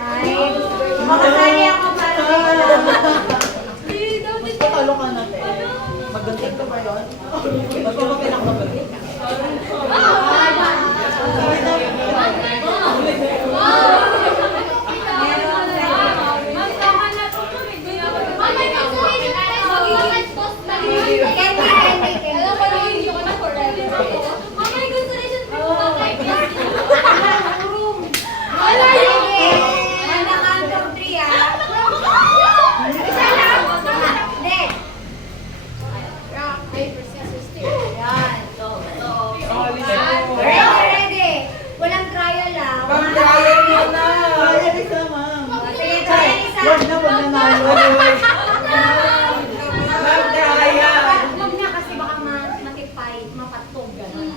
Ay, makasali ako para Mas patalo ka na, te. Magaling ka ba yun? Mas mapapilak ka ba yun?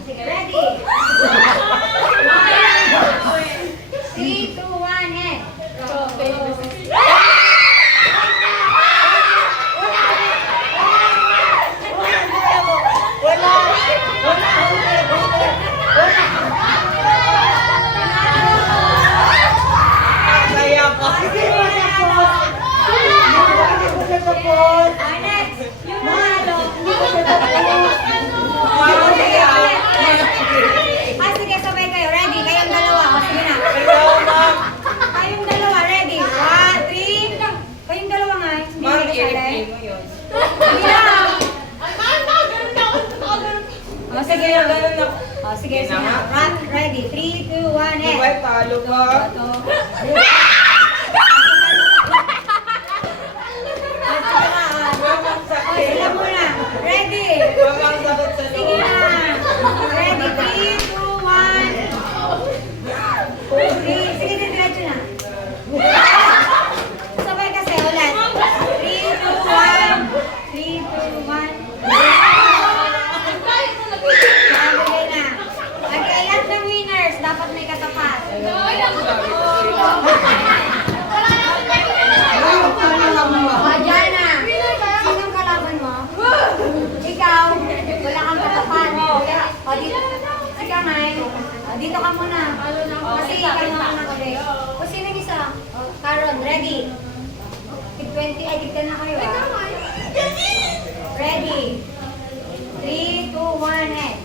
Sige, sige. Ready? 3, 2, 1, and... Diba, talo ka? Sila muna. Ready? Sige na. Ready? 3, 2, 1. Sige, diretso na. Sabay kasi, ulit. 3, 2, 1. 3, 2, 1. Dapat may katapat. Diyan na. Sinong kalaban mo? Ikaw. Wala kang katapat. O, dito. Ikaw, Nay. Dito ka muna. Kasi ikaw na muna ko, Dek. O, sinong isa? Caron, ready? Tig 20, ay, tig 10 na kayo, Ready? 3, 2, 1, and...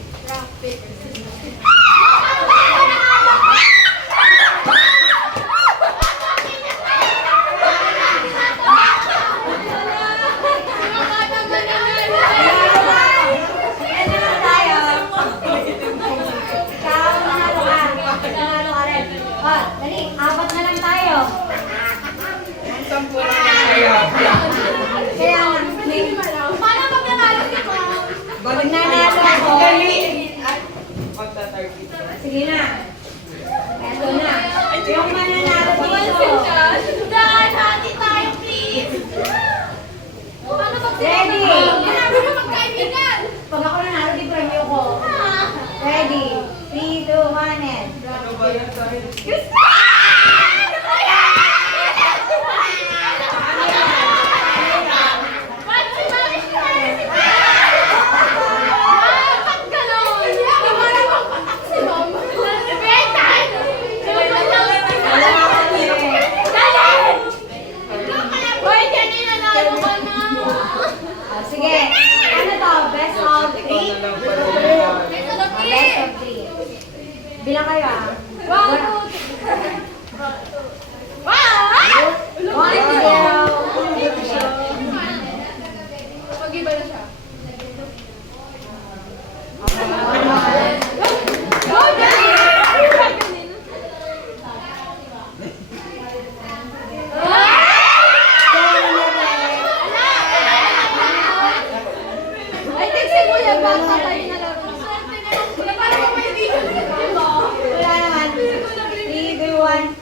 Dali, apat na lang tayo. Kaya nga, paano pag nanalo si Mom? Pag nanalo ako, sige na. Eto na. Yung mananalo dito. Dan, hati tayo, please! Paano pag Ready? nanalo na magkaibigan? Pag ako nanalo, di premyo ko. Ready? 3, 2, 1, and... Sige, ano to? Best of 3? Best of 3. Bilang kayo, ah. 1, 2. Mag-iba na siya. Wala naman. 3, 2, 1.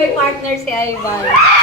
May partner si Ivan.